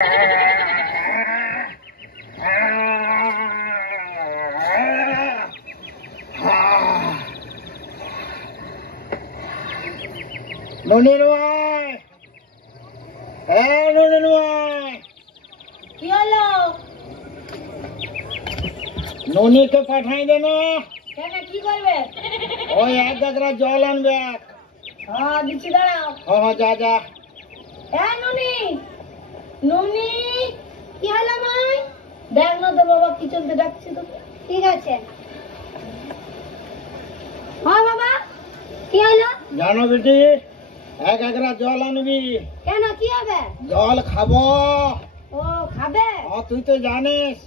নুনির ভাই, নুনির ভাই, কি হলো? নুনিকে পাঠাই দে না। কেন, কি করবে? ওই এক গাগরা জল আনবে। হ্যাঁ দিচ্ছি, দাঁড়াও। হ্যাঁ যা যা। নুনি, নুনি, কি হলো ভাই? দেখ না তো বাবা, কি চলতে ডাকছি তো। ঠিক আছে। হ্যাঁ বাবা, কি হলো? জানো বেটি, এক গাগরা জল আনবি। কেন, কি হবে? জল খাবো। ও খাবে? তুই তো জানিস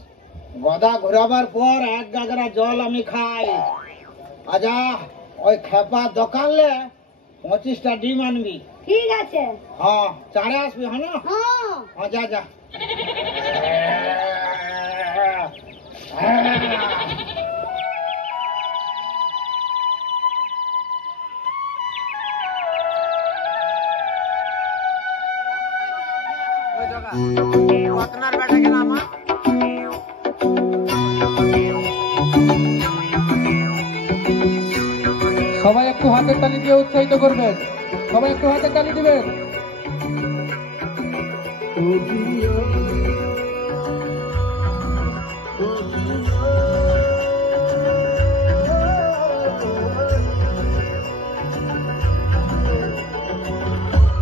গদা ঘুরাবার পর এক গাগরা জল আমি খাই। আজা ওই খেপা দোকানলে 25টা ডিম আনবি। ঠিক আছে। হ্যাঁ চারে আসবি। হ্যাঁ না? হ্যাঁ যা যা। আপনার বেটা কেন আমার সবাই একটু হাতের তালি দিয়ে উৎসাহিত করবেন। সবাই একটু হাতের তালি দিবেন।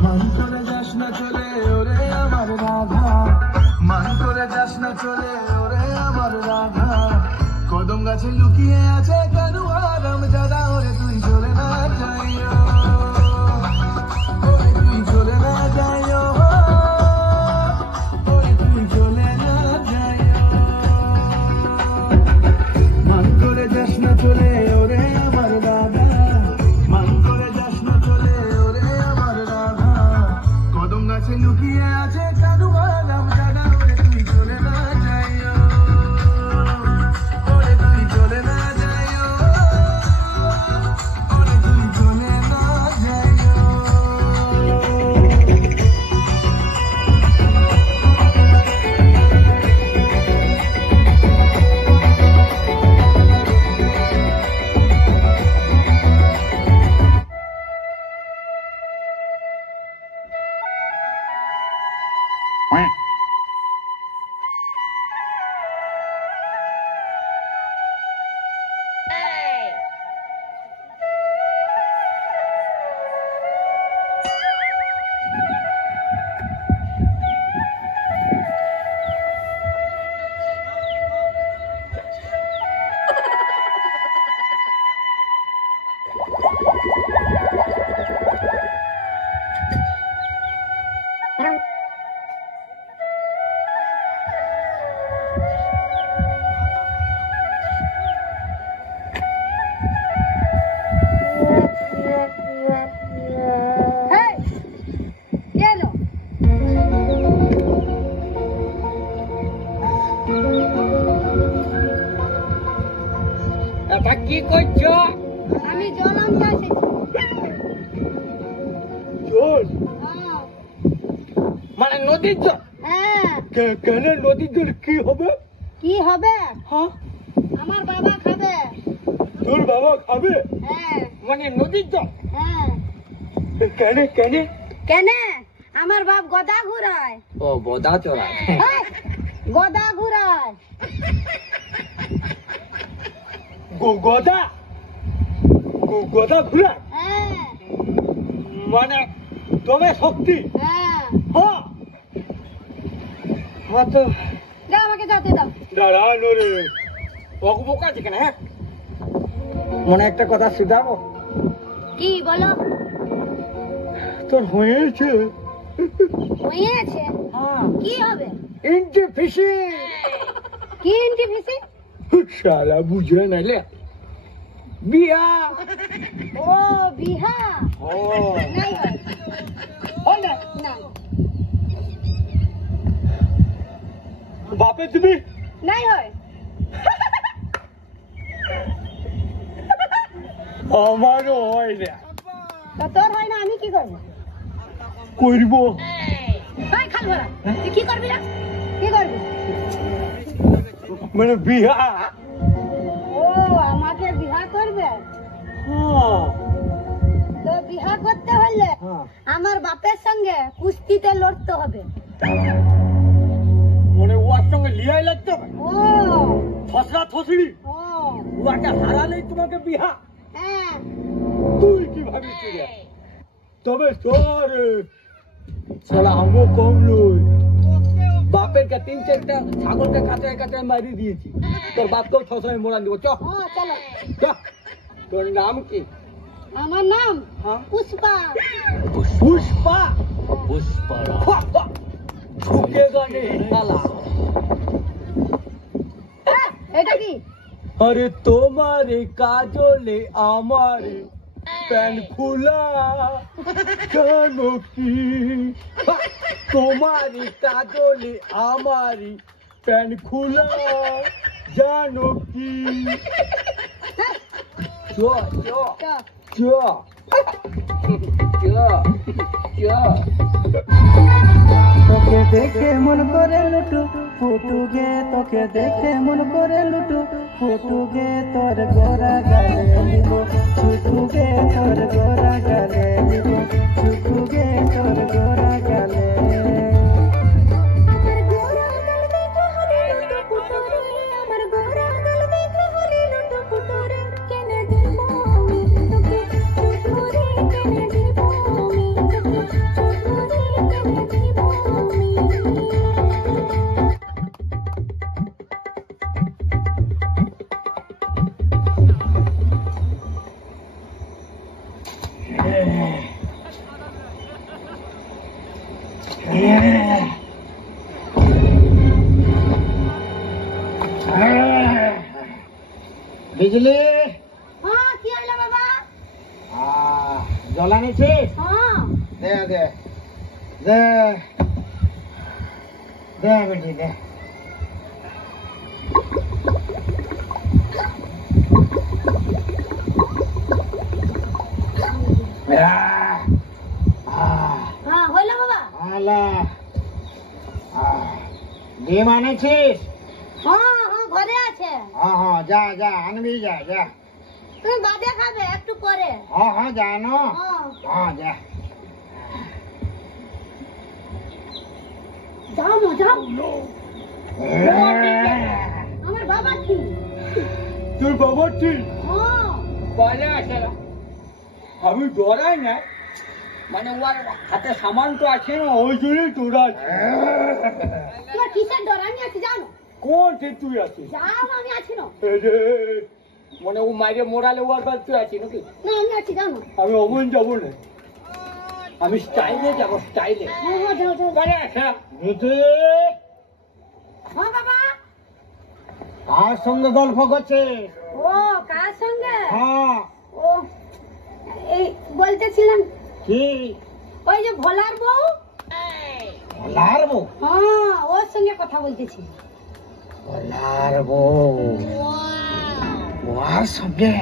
মান করে যাস না চলে ওরে আমার রাধা, মান করে যাস না চলে ওরে আমার রাধা, কদম গাছে লুকিয়ে আছে কেন আরাম জাদা, ওরে তুই চলে না যাইও, ওরে তুই চলে না যাইও, ওরে তুই চলে না যাইও, মান করে যাস না চলে ওরে আমার রাধা, মান করে যাস না চলে ওরে আমার রাধা, কদম গাছে লুকিয়ে আছে কেন আরাম জাদা, ওরে তুই চলে না যাইও, ওরে তুই চলে না যাইও, ওরে তুই চলে না যাইও। কি হলো? এটা কি করছো? আমি জল আনতে এসেছি। জল হ্যাঁ। মানে নদীর জল? হ্যাঁ। কেন নদীর জল কি হবে? কি হবে? হ্যাঁ আমার বাবা খাবে। তোর বাবা খাবে? হ্যাঁ। মানে নদীর জল? হ্যাঁ। কেন কেন? কেন? আমার বাপ গদা ঘুরায়। ও বদা চড়ায়। এই, গদা ঘুরায়। গদা গদা ঘুরায় হ্যাঁ। মানে দমে শক্তি। হ্যাঁ। হ্যাঁ হ্যাঁ তো যা, আমাকে যেতে দাও। দাঁড়ানো রে বকবক আছে কেন? হ্যাঁ মনে একটা কথা শুধাবো? কি বলো? তোর হয়েছে? হয়েছে? হ্যাঁ কি হবে? ইন্টি ফিশি। কি ইন্টি ফিসি? শালা বুঝে নাইলে বিয়া। ও বিহা। ও নাই হয়। না না। বাপে তুমি নাই হয়। আমারও হয় না। তা তোর হয় না, আমি কি করবো? করবো তাই খাল ভরা তুই কি করবি না কি করবি মানে বিয়া ও আমাকে বিবাহ করবে তো বিবাহ করতে হলে আমার বাপের সঙ্গে কুস্তিতে লড়তে হবে মানে ওর সঙ্গে লিয়াই লাগতে হবে ও ফসরা থসড়ি ও ওটা হারালেই তোমাকে বিয়া হ্যাঁ তুই কি ভাবিস রে তবে তোর সালা আমও কম লই বাপের কে 3-4টা ছাগলকে কাটায় কাটায় মারি দিয়েছি তোর বাপকেও ছসরায় মোড়ান দিব চ ও চলো চ তোর নাম কি আমার নাম হ্যাঁ পুষ্পা পুষ্পা পুষ্পা ঝুঁকেগা নেই শালা এটা কি अरे तुम्हारे काजोले हमारे पैन खुला जानो की तुम्हारे काजोले हमारी पैन खुला जानो की जो जो जो जो जो তোকে দেখে মন করে লুটু ফুটুগে তোকে দেখে মন করে লুটু ফুটুগে তোর গোরা গালে নিব ফুটুগে তোর গোরা গালে নিব ফুটুগে তোর গোরা গালে बिजली হ্যাঁ কি হলো বাবা जला नीचे হ্যাঁ दे दे दे दे बेटी दे হ্যাঁ হলো বাবা आला ডিম আনেছিস হ্যাঁ হ্যাঁ ঘরে আছে हाँ हाँ जा जा আনবি जा जा তুমি বাদে খাবে একটু পরে हाँ हाँ जानो হ্যাঁ हाँ जा যাও না যাও আমার বাবা কি তোর বাবা ঠিক হ্যাঁ বলে আছে আমি ডরাই না মানে ওর হাতে সামান তো আছে না ওই জন্যই ডরাই তোমার কিসের ডর আমি আছি জানো কোন ঠিক তুই আছিস যাও আমি আছি না মানে ও মাইরে মোড়ালে ওর বাদ তুই আছিস নাকি না আমি আছি জানো আমি অমন যাবো না আমি স্টাইলে যাবো স্টাইলে হ্যাঁ হ্যাঁ যাও যাও বলে আছে দিদি হ্যাঁ বাবা আর সঙ্গে গল্প করছে ও কার সঙ্গে হ্যাঁ ও এই বলতেছিলাম কি ওই যে ভোলার বউ লার বউ হ্যাঁ ওর সঙ্গে কথা বলতেছি লার বউ ওর সঙ্গে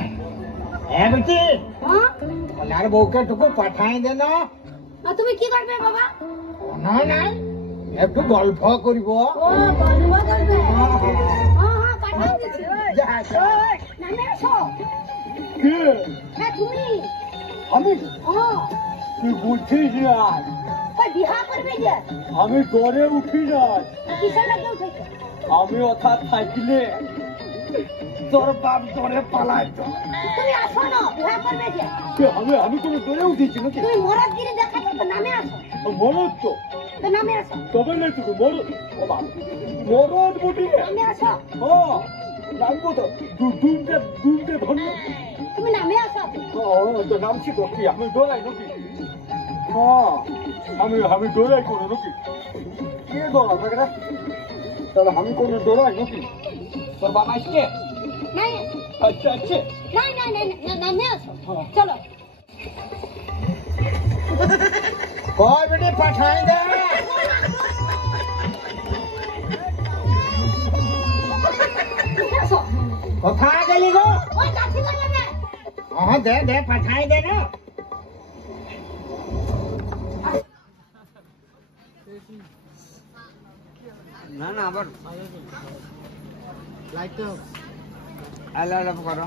হ্যাঁ বেটি হ্যাঁ লার বউকে টুকু পাঠাই দে না আর তুমি কি করবে বাবা না নাই একটু গল্প করিব ও গল্প করবে হ্যাঁ, হ্যাঁ। হ্যাঁ হ্যাঁ পাঠাই দিচ্ছি যা, যা। নামে আসো কি? হ্যাঁ তুমি আমি হ্যাঁ তুই বুঝছিস না ওই বিহা করবে যে আমি ডরে উঠি না কিসের লাগে উঠেছে আমি অর্থাৎ থাকলে তোর বাপ ডরে পালায় তো তুমি আসো না বিহা করবে যে আমি কোনো ডরে উঠেছি নাকি তুমি মরদগিরি দেখাচ্ছ তো নামে আসো মরদ তো নামে আসো তবে নাই তুমি মরদ ও বাপ মরদ বুঝি নামে আসো হ্যাঁ জানবো তো দুমকে ধন্য তুমি নামে আসো তো নামছি তো কি আমি ডরাই নাকি হ্যাঁ আমি ডরাই কোনো নাকি কে ডরা থাকে না তাহলে আমি কোনো ডরাই নাকি তোর বাবা আসছে নাই আচ্ছা আচ্ছা নাই নাই নাই নামে আসো চলো কয় বেটি পাঠাই দে আসো কোথায় গেলি গো ওই কাছে করবে না হ্যাঁ দে পাঠাই দে না না না আবার লাইট তো আলাদা করো